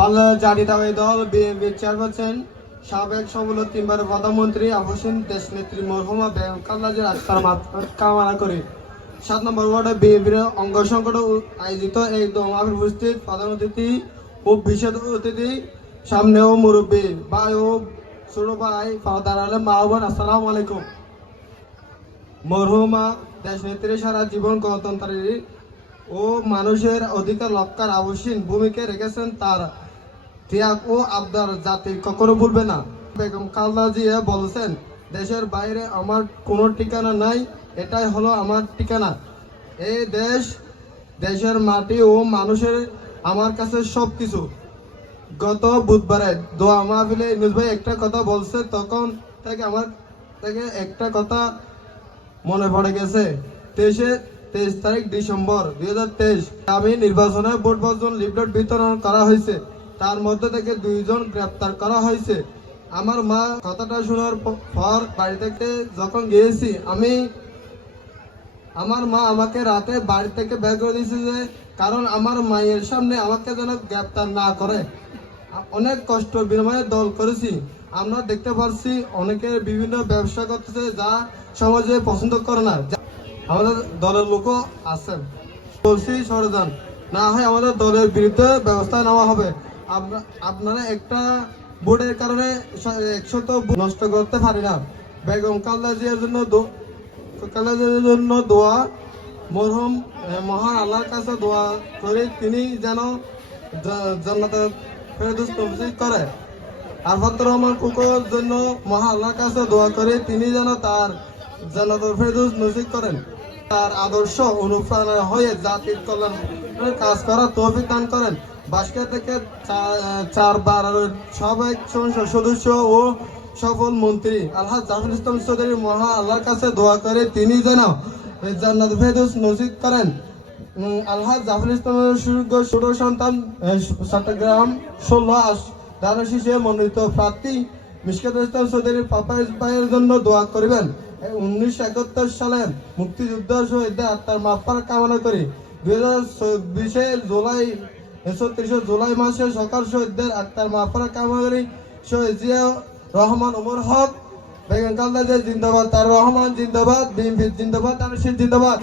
বাংলাদেশ জাতীয়তাবাদী দল বিএনপির চেয়ারপারসন সাবেক সফল 3বারের প্রধানমন্ত্রী আফসিন দেশনেত্রী মরহুমা বেগম খালেদা জিয়ার আত্মার মাগফিরাত কামনা করে 7 নম্বর ওয়ার্ডে বিএনপির অঙ্গ সংগঠন আয়োজিত এই দোয়া উপস্থিত প্রধান অতিথি ও বিশেষ অতিথি সামনে ও মুরব্বী ভাই ও ছোট ভাই ফাদার আলম মাহবুব আসসালামু আলাইকুম। মরহুমা দেশনেত্রী সারা জীবন গণতন্ত্রের ও মানুষের অধিকার রক্ষার আবশ্যিক ভূমিকা রেখেছেন। তার ত্যাগ ও আবদার জাতি কখনো ভুলবে না। বেগম খালেদা জিয়া বলেছেন, দেশের বাইরে আমার কোনো ঠিকানা নাই, এটাই হলো আমার ঠিকানা। এই দেশের মাটি ও মানুষের আমার কাছে সব কিছু। গত বুধবারে দোয়া মাহফিলে ইউনূস ভাই একটা কথা বলছে, তখন থেকে আমার একটা কথা মনে পড়ে গেছে। 23 তারিখ ডিসেম্বর 2023 আমি নির্বাচনে ভোট বর্জন লিফলেট বিতরণ করা হয়েছে। তার মধ্যে থেকে 2 জন গ্রেপ্তার করা হয়েছে। আমার মা কথাটা শোনার পর বাড়ি থেকে যখন গিয়েছি, আমার মা আমাকে রাতে বাড়ি থেকে বের করে দিয়েছে, যে কারণ আমার মায়ের সামনে আমাকে যেন গ্রেপ্তার না করে। অনেক কষ্ট বিনিময়ে দল করেছি। আমরা দেখতে পাচ্ছি অনেকে বিভিন্ন ব্যবসা করতেছে, যা সমাজে পছন্দ করে না। আমাদের দলের লোকও আছেন, বলছি সরে যান, না হয় আমাদের দলের বিরুদ্ধে ব্যবস্থা নেওয়া হবে। আপনারা একটা ভোটের কারণে 100 নষ্ট করতে পারি না। বেগম খালেদা জিয়ার জন্য দোয়া, মরহুম মহান আল্লাহর কাছে দোয়া করে তিনি যেন জান্নাতের ফেরদৌস নসিব করে। আরফাতুর রহমান কুকুর জন্য মহান আল্লাহর কাছে দোয়া করে তিনি যেন তার জান্নাতুল ফেরদৌস নসিব করেন। তার আদর্শ অনুপ্রেরণা হয়ে জাতির কল্যাণের কাজ করার তৌফিক দান করেন। বাসকা থেকে 4বার সাবেক সংসদ সদস্য ও সফল মন্ত্রী আলহাজ জাফর ইসলাম চৌধুরী মহান আল্লাহর কাছে দোয়া করে তিনি যেন জান্নাতুল ফেরদৌস নসিব করেন। আলহাজ জাফর ইসলামের সুযোগ্য ছোট সন্তান চট্টগ্রাম 16 ধারা শীর্ষে মনোনীত প্রার্থী মিশকাতুল ইসলাম চৌধুরী পাপায়ের জন্য দোয়া করবেন। 1971 সালে মুক্তিযুদ্ধের শহীদদের আত্মার মাগফিরাত কামনা করি। 2020 জুলাই মাসে সকাল শহীদদের আত্মার মাগফিরাত কামনা করি। শহীদ জিয়াউর রহমান ওমর হক, বেগম খালেদা জিয়া জিন্দাবাদ, তার রহমান জিন্দাবাদ, বিএনপি জিন্দাবাদ, জিন্দাবাদ।